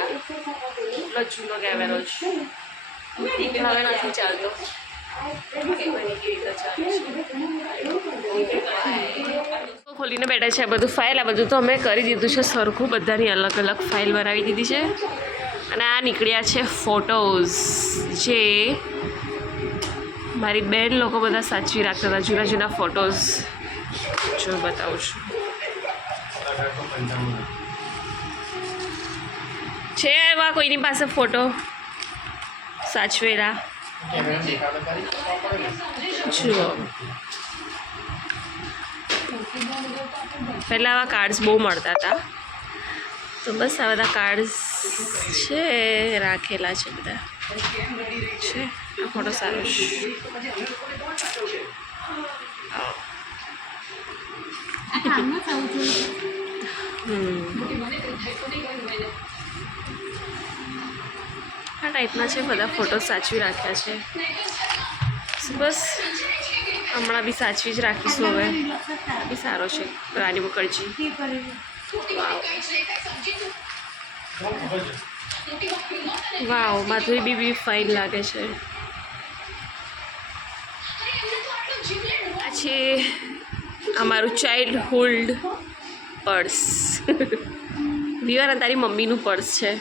Camera, એટલો જૂનો કેમેરો છે, હવે નથી ચાલતો. ખોલીને બેઠા છે બધું ફાઇલ, આ બધું તો અમે કરી દીધું છે સરખું, બધાની અલગ અલગ ફાઇલ બનાવી દીધી છે. અને આ નીકળ્યા છે ફોટોઝ, જે મારી બેન લોકો બધા સાચવી રાખતા હતા, જૂના જૂના ફોટોઝ. જો બતાવું છું, છે એવા કોઈની પાસે ફોટો સાચવેલા? જુઓ, પહેલાં આવા કાર્ડ્સ બહુ મળતા હતા, તો બસ આ બધા કાર્ડ્સ છે, રાખેલા છે બધા છે. આ ફોટો સારો છે. આ ટાઈપના છે બધા ફોટો, સાચવી રાખ્યા છે. બસ હમણાં બી સાચવી જ રાખીશું. હવે બી સારો છે. રાની મુખર્જી, વાવ. માધુરી બી ફાઇન લાગે છે. આ છે અમારું ચાઇલ્ડહુડ પર્સ. વિવાન તારી મમ્મીનું પર્સ છે.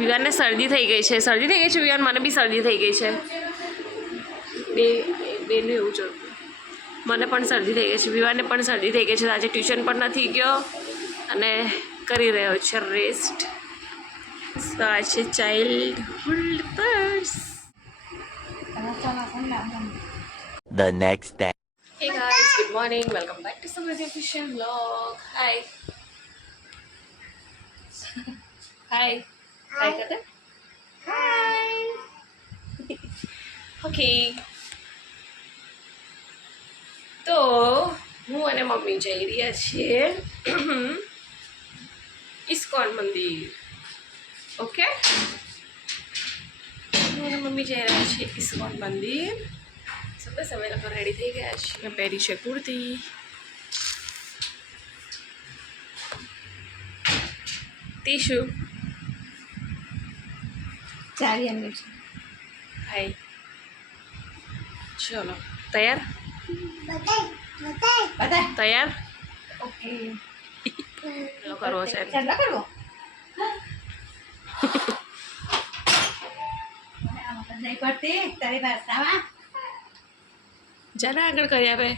વિવાનને શરદી થઈ ગઈ છે. શરદી થઈ ગઈ છે વિવાન? મને બી શરદી થઈ ગઈ છે. બેનું એવું જ મને પણ શરદી થઈ ગઈ છે, વિવાનને પણ શરદી થઈ ગઈ છે. આજે ટ્યુશન પણ નથી ગયો અને કરી રહ્યો છે રેસ્ટ. તો આ છે childhood purse. The next day. Hey guys, good morning. Welcome back to Samriddhi Official Vlog. Hi. Hi. Hi kata. Hi. Okay. તો હું અને મમ્મી જઈ રહ્યા છીએ ઇસ્કોન મંદિર. ઓકે, હું અને મમ્મી જઈ રહ્યા છીએ ઇસ્કોન મંદિર. બસ અમે લોકો રેડી થઈ ગયા છીએ. મેં પહેરી છે કુર્તી. ટીશુ હાય. ચલો, તૈયાર? તૈયાર? ઓકે. કરવો છે જરા આગળ કરી આપે.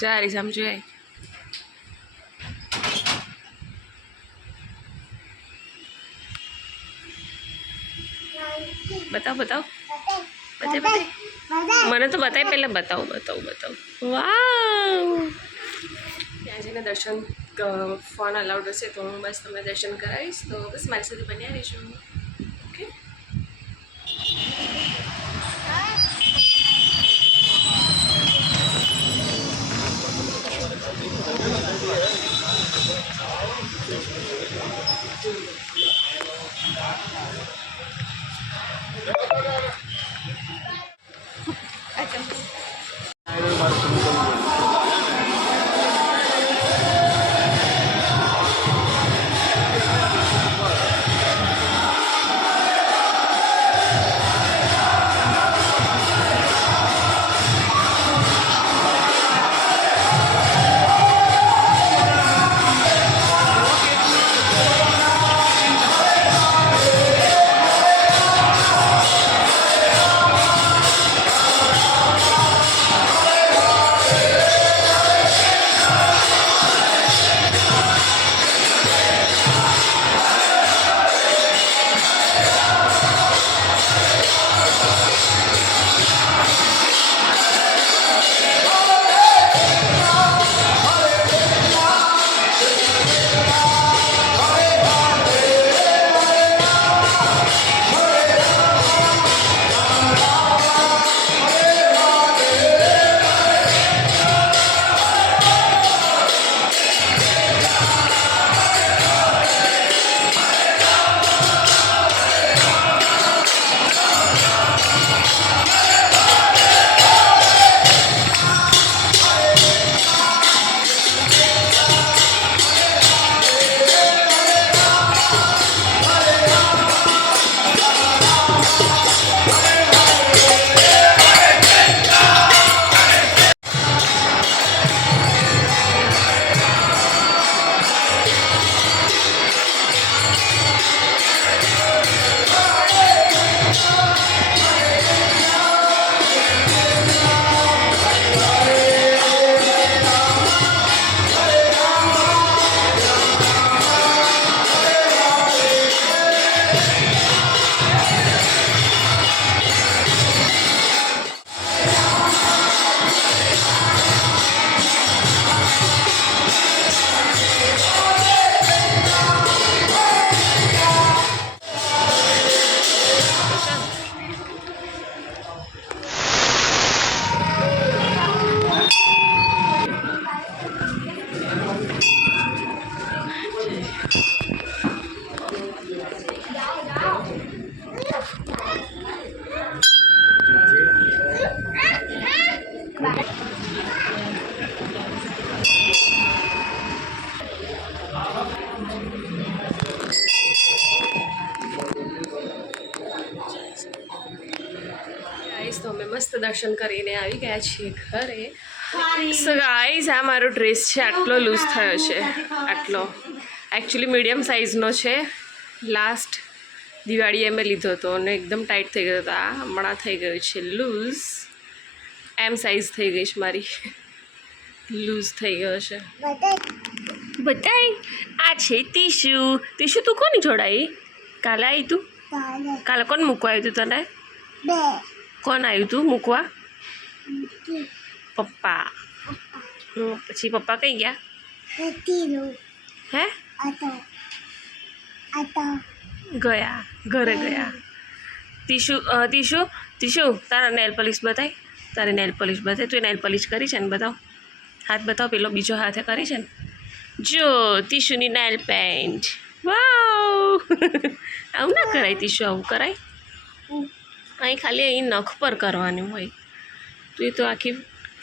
જા રીસામ જોઈ. બતાવ બતાવ બતાવ. મને તો બતાય, પહેલાં બતાવું. વાવ. ત્યાં જઈને દર્શન, ફોન અલાઉડ હશે તો હું બસ તમને દર્શન કરાવીશ. તો બસ મારી સાથે બન્યા રહીશું. ઓકે. ગાઈસ તો અમે મસ્ત દર્શન કરીને આવી ગયા છીએ ઘરે. સો ગાઈસ આ મારો ડ્રેસ છે, આટલો લૂઝ થયો છે, આટલો એકચ્યુઅલી મીડિયમ સાઇઝનો છે. લાસ્ટ દિવાળીએ મેં લીધો હતો અને એકદમ ટાઈટ થઈ ગયો હતો. આ હમણાં થઈ ગયો છે લૂઝ. એમ સાઇઝ થઈ ગઈ છે મારી, લૂઝ થઈ ગયો છે. બતાય આ છે ટીશુ. ટીશુ તું કોની જોડાઈ? કાલે આવી તું? કાલે કોણ મૂકવા આવ્યું તું તને? કોણ આવ્યું તું મૂકવા? પપ્પા. પછી પપ્પા કઈ ગયા? હે ગયા, ઘરે ગયા. ટીશુ ટીશુ ટીશુ તારા નેલ પોલિશ બતાય. તારી નેલ પોલિશ બતાય. તું નેલ પોલિશ કરી છે ને? બતાવ હાથ, બતાવ. પેલો બીજો હાથે કરી છે ને? જો ટીશુની નેલ પેન્ટ. વાવ આવું ના કરાય ટીશુ, આવું કરાય? અહીં ખાલી અહીં નખ પર કરવાનું હોય. તો એ તો આખી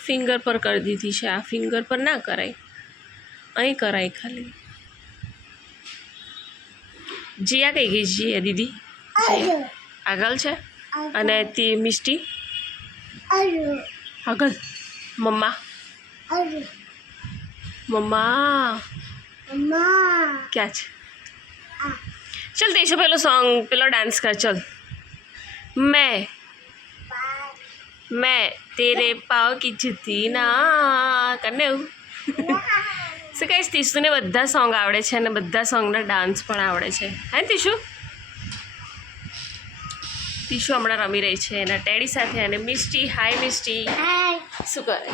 ફિંગર પર કરી દીધી છે. આ ફિંગર પર ના કરાય, અહીં કરાય ખાલી. જીયા કઈ ગઈ? જીયા દીદી આગળ છે અને તે મિસ્ટી આગળ. મમ્મા મમ્મા ક્યાં છે? चल तेजो पेलो सॉन्ग पेलो डांस कर. चल मैं तेरे पाँव की जूती ना करने સો ગાઈસ ટીશુને બધા સોંગ આવડે છે અને બધા સોંગના ડાન્સ પણ આવડે છે. હે ટીશુ? ટીશુ હમણાં રમી રહી છે એના ટેડી સાથે. અને મિસ્ટી, હાય મિસ્ટી. શું કરે છે?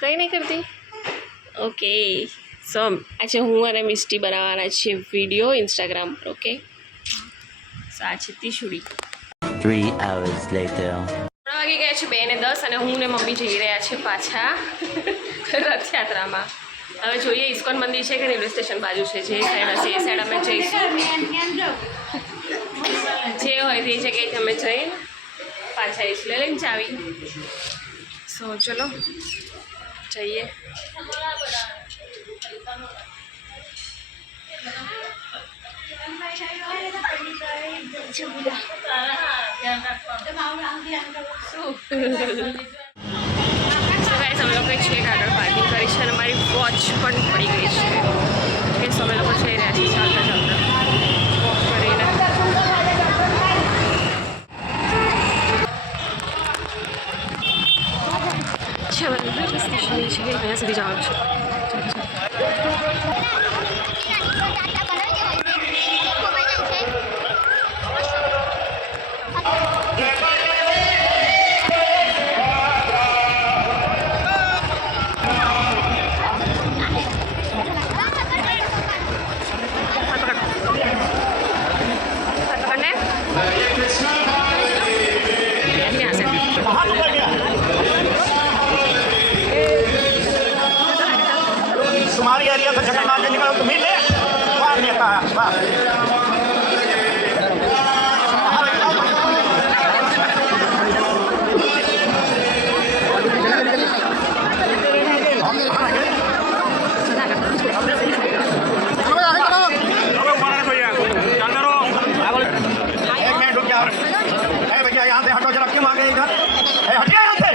કંઈ નહીં કરતી. ઓકે સો આજે હું અને મિસ્ટી બનાવવાના છીએ વિડીયો ઇન્સ્ટાગ્રામ પર. ઓકે સો આ છે ટીશુડી. 3 hours later. 3 વાગી ગયા છે, 2 ને 10, અને હું ને મમ્મી જઈ રહ્યા છે પાછા રથયાત્રામાં. હવે જોઈએ ઇસ્કોન મંદિર છે કે રેલવે સ્ટેશન બાજુ છે. જે સાઈડ હશે એ સાઈડ અમે જઈશું. જે હોય તે જગ્યાએથી અમે જઈને પાછા આવીશું. લઈને જ આવી. સો ચલો જઈએ. અમે લોકો છીએ આગળ પાર્કિંગ કરી છે અને મારી વોચ પણ પડી ગઈ છે. કે અમે લોકો જઈ રહ્યા છીએ ચાલતા ચાલતા વોક કરીને. છે રેલવે સ્ટેશન છે, અહીંયા સુધી જવાનું છે. तुम्हारी एरिया से चक्कर मार के निकलो तुम ही ले मार नहीं आता एक मिनट रुक जाओ भैया यहाँ से हटो जरा. क्यों आ गए इधर? हटिए यहाँ से.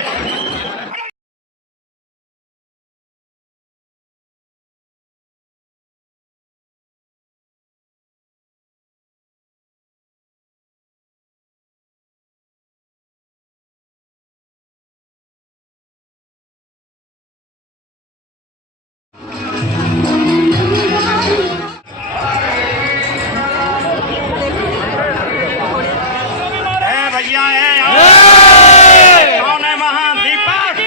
भैया है कौन है महादीपक?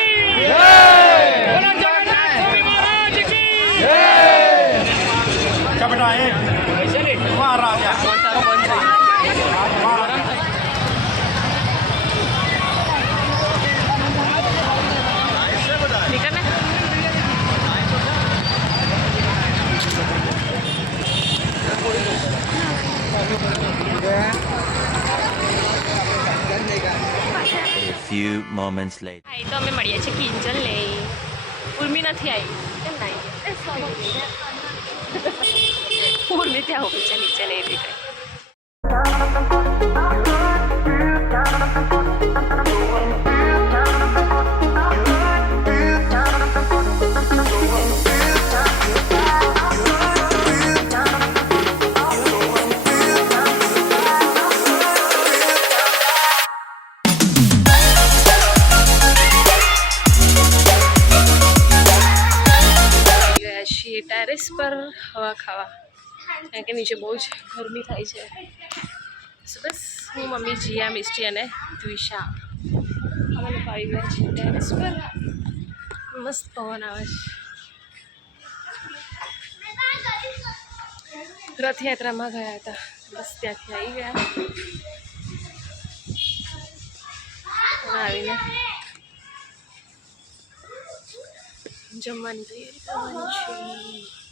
बेटा महाराजा A few moments later. તો અમે મળીએ છીએ કિંજલ ને ઉર્મી નથી આવી કેમ ના આવી ઉર્મી ત્યાં ઉભી છે નીચે નહીં દેખાય ટેરેસ પર હવા ખાવા કારણ કે નીચે બહુ જ ગરમી થાય છે સો બસ હું મમ્મી જીયા મિસ્ટી અને દ્વિષા અમે લોકો આવી ગયા છીએ ટેરેસ પર મસ્ત પવન આવે છે રથયાત્રામાં ગયા હતા બસ ત્યાંથી આવી ગયા આવીને જમવાની તૈયારી કરવાની છે